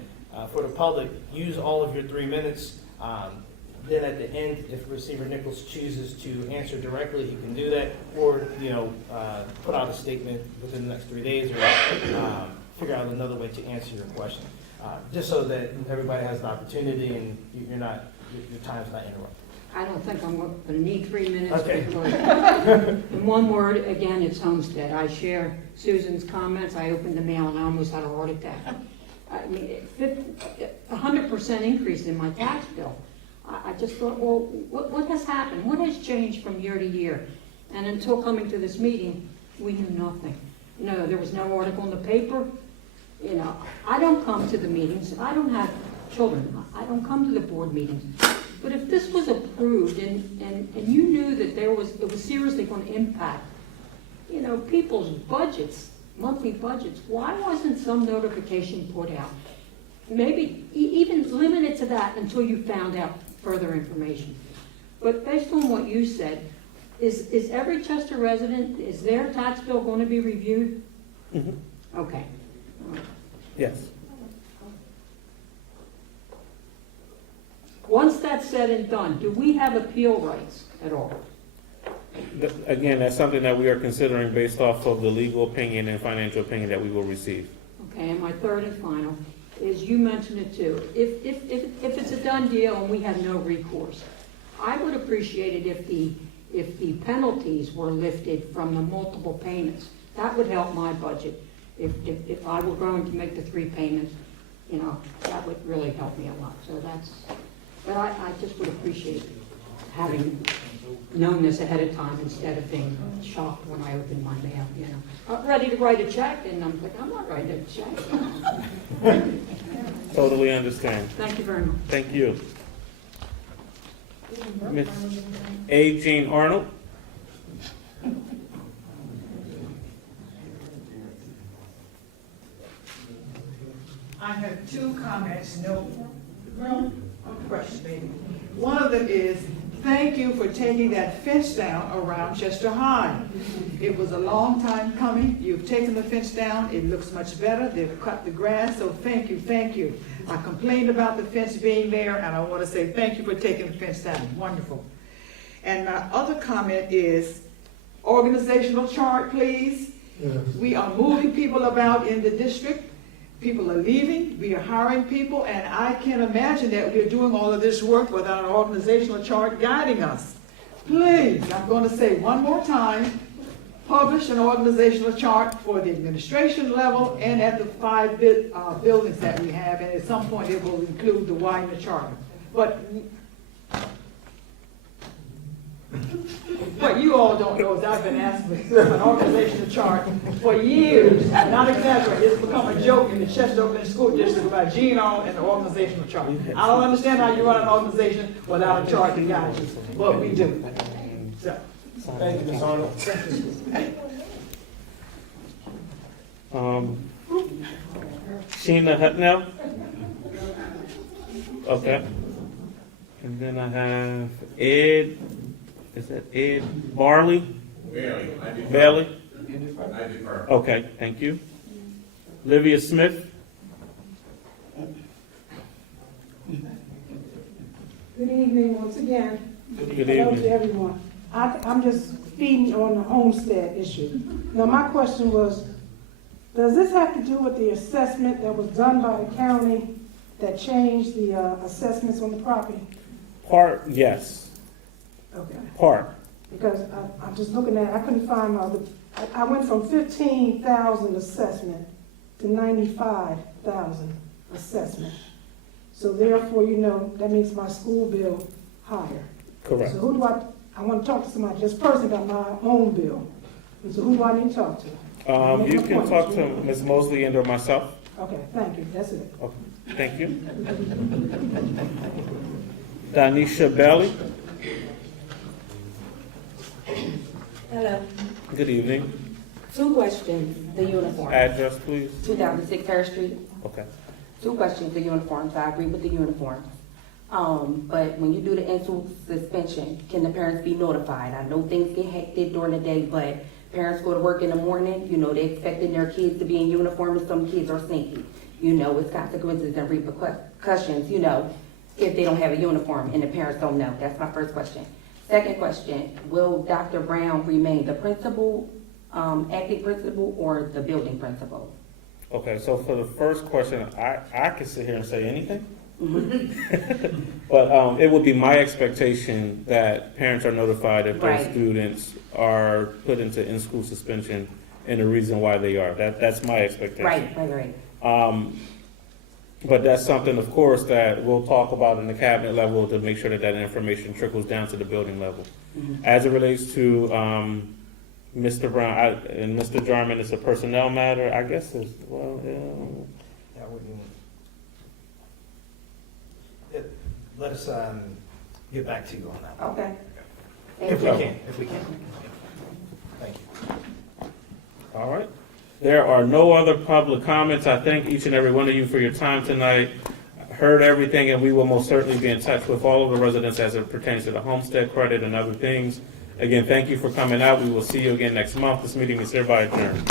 for the public, use all of your 3 minutes. Then at the end, if Receiver Nichols chooses to answer directly, he can do that, or, put out a statement within the next 3 days, or figure out another way to answer your question. Just so that everybody has an opportunity and your time's not interrupted. I don't think I'm going to need 3 minutes. Okay. Because in one word, again, it's Homestead. I share Susan's comments. I opened the mail and I almost had a heart attack. I mean, 100% increase in my tax bill. I just thought, well, what has happened? What has changed from year to year? And until coming to this meeting, we knew nothing. There was no article in the paper. I don't come to the meetings. I don't have children. I don't come to the board meetings. But if this was approved and you knew that it was seriously going to impact, people's budgets, monthly budgets, why wasn't some notification put out? Maybe even limit it to that until you found out further information. But based on what you said, is every Chester resident, is their tax bill going to be reviewed? Mm-hmm. Okay. Yes. Once that's said and done, do we have appeal rights at all? Again, that's something that we are considering based off of the legal opinion and financial opinion that we will receive. Okay, and my third and final is, you mentioned it too. If it's a done deal and we have no recourse, I would appreciate it if the penalties were lifted from the multiple payments. That would help my budget. If I were going to make the 3 payments, that would really help me a lot. So but I just would appreciate having known this ahead of time instead of being shocked when I opened my mail, I'm ready to write a check, and I'm like, I'm not writing a check. Totally understand. Thank you very much. Thank you. Miss A. Jean Arnold. I have 2 comments, no question, maybe. One of them is, thank you for taking that fence down around Chester High. It was a long time coming. You've taken the fence down. It looks much better. They've cut the grass, so thank you, thank you. I complained about the fence being there, and I want to say thank you for taking the fence down. Wonderful. And my other comment is, organizational chart, please. Yes. We are moving people about in the district. People are leaving, we are hiring people, and I can't imagine that we're doing all of this work without an organizational chart guiding us. Please, I'm going to say one more time, publish an organizational chart for the administration level and at the 5 buildings that we have, and at some point it will include the Widener Charter. But what you all don't know is I've been asking for an organizational chart for years, not exaggerating. It's become a joke in the Chester Oakland School District about Gene Arnold and the organizational chart. I don't understand how you run an organization without a chart to guide you, but we do. So, Thank you, Ms. Arnold. Sheena Hutnell. Okay. And then I have Ed. Is that Ed Barley? Bailey? Okay, thank you. Livia Smith? Good evening once again. Good Hello to evening. everyone. I'm just feeding on the homestead issue. Now, my question was, does this have to do with the assessment that was done by the county that changed the assessments on the property? Part, yes. Okay. Part. Because I'm just looking at, I couldn't find I went from 15,000 assessment to 95,000 assessment. So therefore, that makes my school bill higher. Correct. So who do I want to talk to somebody, just personally about my own bill. And so who do I need to talk to? You can talk to Ms. Mosley and or myself. Okay, thank you, that's it. Okay. Thank you. Danisha Belly. Hello. Good evening. 2 questions. The uniform. Address, please. 2006 Third Street. Okay. 2 questions. The uniforms. I agree with the uniforms. But when you do the in-school suspension, can the parents be notified? I know things get hectic during the day, but parents go to work in the morning. You know, they're expecting their kids to be in uniform, and some kids are sneaky. You know, it's consequences and repercussions, you know, if they don't have a uniform and the parents don't know. That's my first question. Second question, will Dr. Brown remain the principal, acting principal, or the building principal? Okay, so for the first question, I could sit here and say anything. Mm-hmm. But it would be my expectation that parents are notified if their Right. students are put into in-school suspension and the reason why they are. That's my expectation. Right. But that's something, of course, that we'll talk about in the cabinet level to make sure that that information trickles down to the building level. Mm-hmm. As it relates to Mr. Brown and Mr. Jarman, it's a personnel matter, I guess it's, well, I wouldn't. Let us get back to you on that. Okay. If we can. Thank you. all right. There are no other public comments. I thank each and every one of you for your time tonight. Heard everything, and we will most certainly be in touch with all of the residents as it pertains to the homestead credit and other things. Again, thank you for coming out. We will see you again next month. This meeting is hereby adjourned.